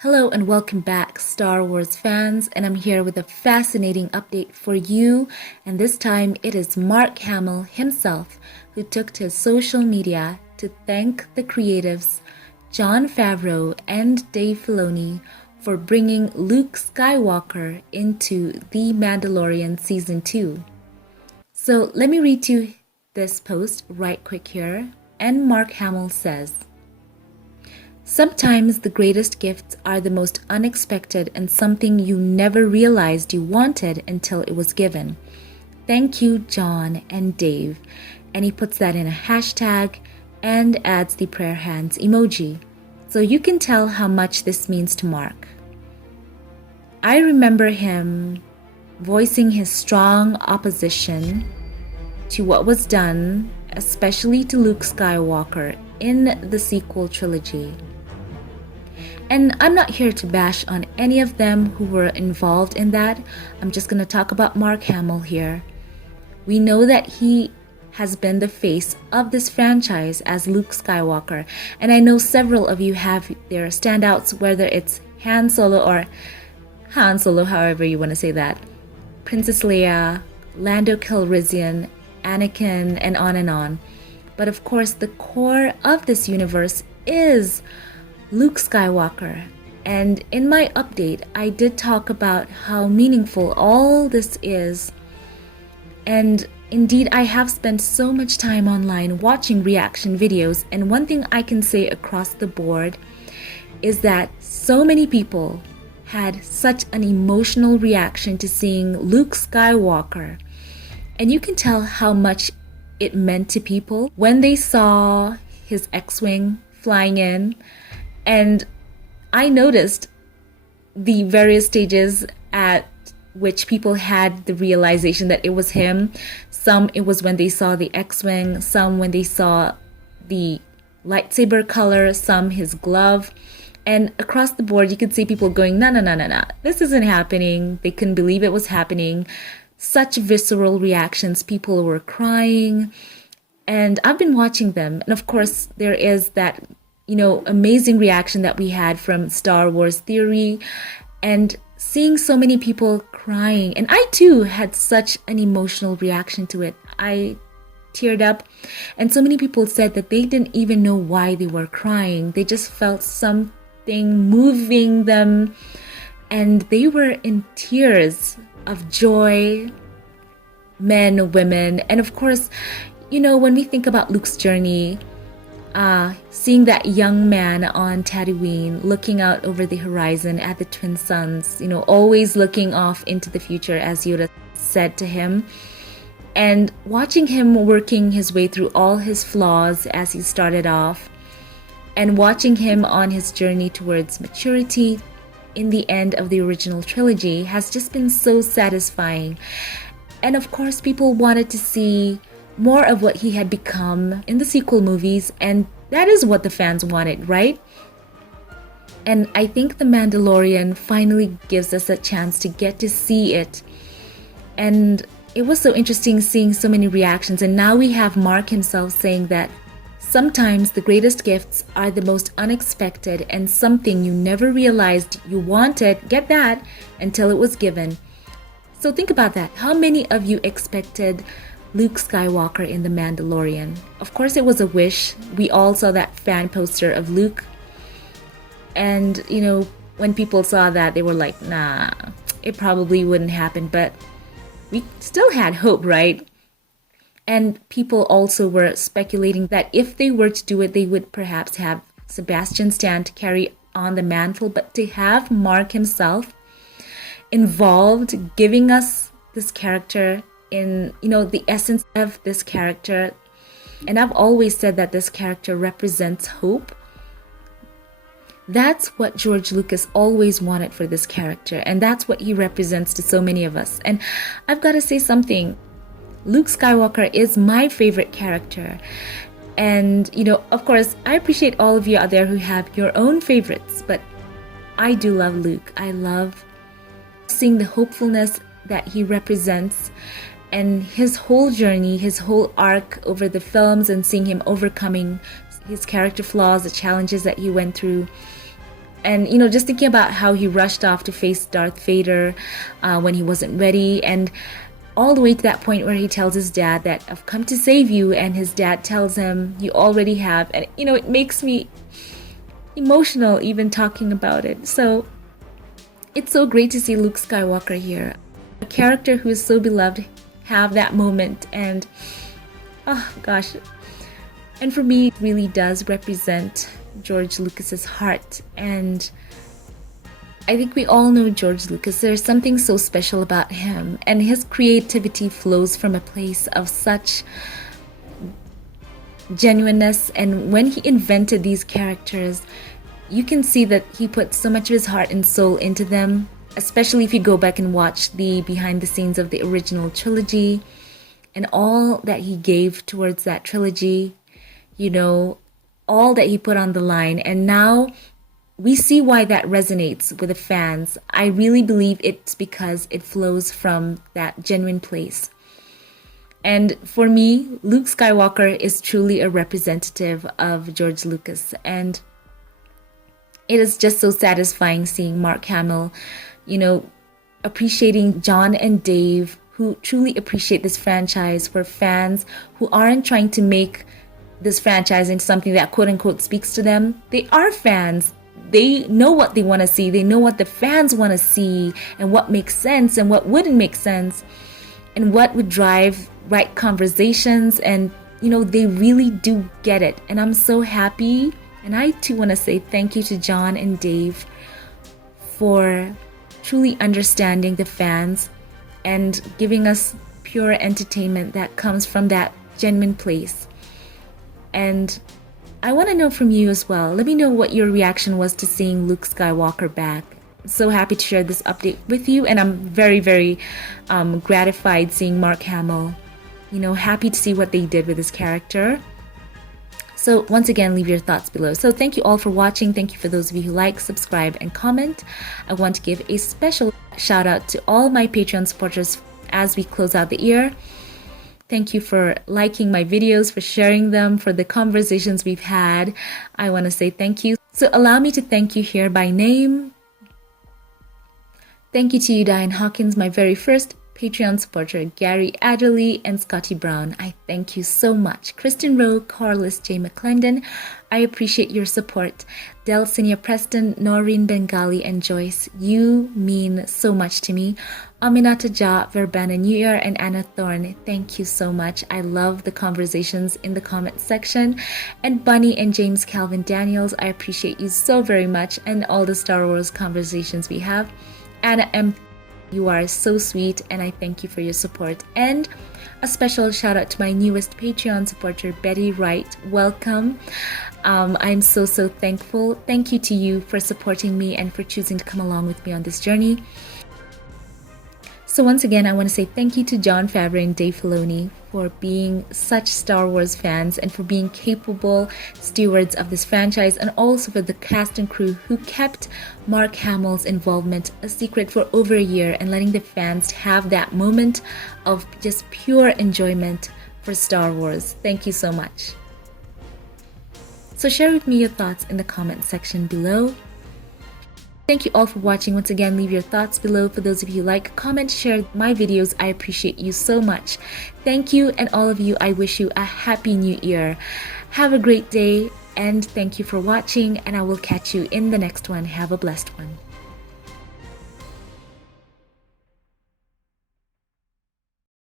Hello and welcome back, Star Wars fans, and I'm here with a fascinating update for you. And this time it is Mark Hamill himself who took to social media to thank the creatives Jon Favreau and Dave Filoni for bringing Luke Skywalker into The Mandalorian Season 2. So let me read you this post right quick here. And Mark Hamill says, "Sometimes the greatest gifts are the most unexpected and something you never realized you wanted until it was given. Thank you, Jon and Dave." And he puts that in a hashtag and adds the prayer hands emoji. So you can tell how much this means to Mark. I remember him voicing his strong opposition to what was done, especially to Luke Skywalker in the sequel trilogy. And I'm not here to bash on any of them who were involved in that. I'm just going to talk about Mark Hamill here. We know that he has been the face of this franchise as Luke Skywalker. And I know several of you have their standouts, whether it's Han Solo or Han Solo, however you want to say that, Princess Leia, Lando Calrissian, Anakin, and on and on. But of course, the core of this universe is Luke Skywalker. And in my update, I did talk about how meaningful all this is. And indeed, I have spent so much time online watching reaction videos. And one thing I can say across the board is that so many people had such an emotional reaction to seeing Luke Skywalker. And you can tell how much it meant to people when they saw his X-Wing flying in. And I noticed the various stages at which people had the realization that it was him. Some it was when they saw the X-Wing, some when they saw the lightsaber color, some his glove. And across the board, you could see people going, no, this isn't happening. They couldn't believe it was happening. Such visceral reactions. People were crying. And I've been watching them. And of course, there is that amazing reaction that we had from Star Wars Theory and seeing so many people crying. And I too had such an emotional reaction to it. I teared up, and so many people said that they didn't even know why they were crying. They just felt something moving them, and they were in tears of joy, men, women. And of course, when we think about Luke's journey, seeing that young man on Tatooine looking out over the horizon at the twin suns, always looking off into the future, as Yoda said to him, and watching him working his way through all his flaws as he started off, and watching him on his journey towards maturity in the end of the original trilogy has just been so satisfying. And of course, people wanted to see more of what he had become in the sequel movies, and that is what the fans wanted, right? And I think The Mandalorian finally gives us a chance to get to see it. And it was so interesting seeing so many reactions. And now we have Mark himself saying that sometimes the greatest gifts are the most unexpected and something you never realized you wanted, get that, until it was given. So think about that. How many of you expected Luke Skywalker in The Mandalorian? Of course, it was a wish. We all saw that fan poster of Luke. And, when people saw that, they were like, nah, it probably wouldn't happen. But we still had hope, right? And people also were speculating that if they were to do it, they would perhaps have Sebastian Stan to carry on the mantle. But to have Mark himself involved, giving us this character in, the essence of this character. And I've always said that this character represents hope. That's what George Lucas always wanted for this character. And that's what he represents to so many of us. And I've got to say something. Luke Skywalker is my favorite character. And, of course, I appreciate all of you out there who have your own favorites. But I do love Luke. I love seeing the hopefulness that he represents and his whole journey, his whole arc over the films, and seeing him overcoming his character flaws, the challenges that he went through. And, just thinking about how he rushed off to face Darth Vader when he wasn't ready, and all the way to that point where he tells his dad that I've come to save you, and his dad tells him you already have. And, it makes me emotional even talking about it. So it's so great to see Luke Skywalker here, a character who is so beloved, have that moment. And, oh gosh. And for me, it really does represent George Lucas's heart. And I think we all know George Lucas. There's something so special about him, and his creativity flows from a place of such genuineness. And when he invented these characters, you can see that he put so much of his heart and soul into them, especially if you go back and watch the behind the scenes of the original trilogy and all that he gave towards that trilogy, all that he put on the line. And now we see why that resonates with the fans. I really believe it's because it flows from that genuine place. And for me, Luke Skywalker is truly a representative of George Lucas. And it is just so satisfying seeing Mark Hamill, appreciating John and Dave, who truly appreciate this franchise, for fans who aren't trying to make this franchise into something that quote unquote speaks to them. They are fans. They know what they want to see. They know what the fans want to see, and what makes sense and what wouldn't make sense, and what would drive right conversations. And, they really do get it. And I'm so happy. And I too want to say thank you to John and Dave for truly understanding the fans and giving us pure entertainment that comes from that genuine place. And I want to know from you as well. Let me know what your reaction was to seeing Luke Skywalker back. I'm so happy to share this update with you, and I'm very, very gratified seeing Mark Hamill. Happy to see what they did with his character. So once again, leave your thoughts below. So thank you all for watching. Thank you for those of you who like, subscribe, and comment. I want to give a special shout out to all my Patreon supporters as we close out the year. Thank you for liking my videos, for sharing them, for the conversations we've had. I want to say thank you. So allow me to thank you here by name. Thank you to you, Diane Hawkins, my very first Patreon supporter, Gary Adderley, and Scotty Brown. I thank you so much. Kristen Rowe, Corliss J. McClendon, I appreciate your support. Delcinia Preston, Noreen Bengali, and Joyce, you mean so much to me. Aminata Ja, Verbena New Year, and Anna Thorne, thank you so much. I love the conversations in the comment section. And Bunny and James Calvin Daniels, I appreciate you so very much, and all the Star Wars conversations we have. Anna M., you are so sweet, and I thank you for your support. And a special shout out to my newest Patreon supporter, Betty Wright. Welcome. I'm so thankful. Thank you to you for supporting me and for choosing to come along with me on this journey. So once again, I want to say thank you to Jon Favreau and Dave Filoni for being such Star Wars fans and for being capable stewards of this franchise, and also for the cast and crew who kept Mark Hamill's involvement a secret for over a year and letting the fans have that moment of just pure enjoyment for Star Wars. Thank you so much. So share with me your thoughts in the comment section below. Thank you all for watching. Once again, leave your thoughts below. For those of you who like, comment, share my videos. I appreciate you so much. Thank you, and all of you, I wish you a happy new year. Have a great day, and thank you for watching, and I will catch you in the next one. Have a blessed one.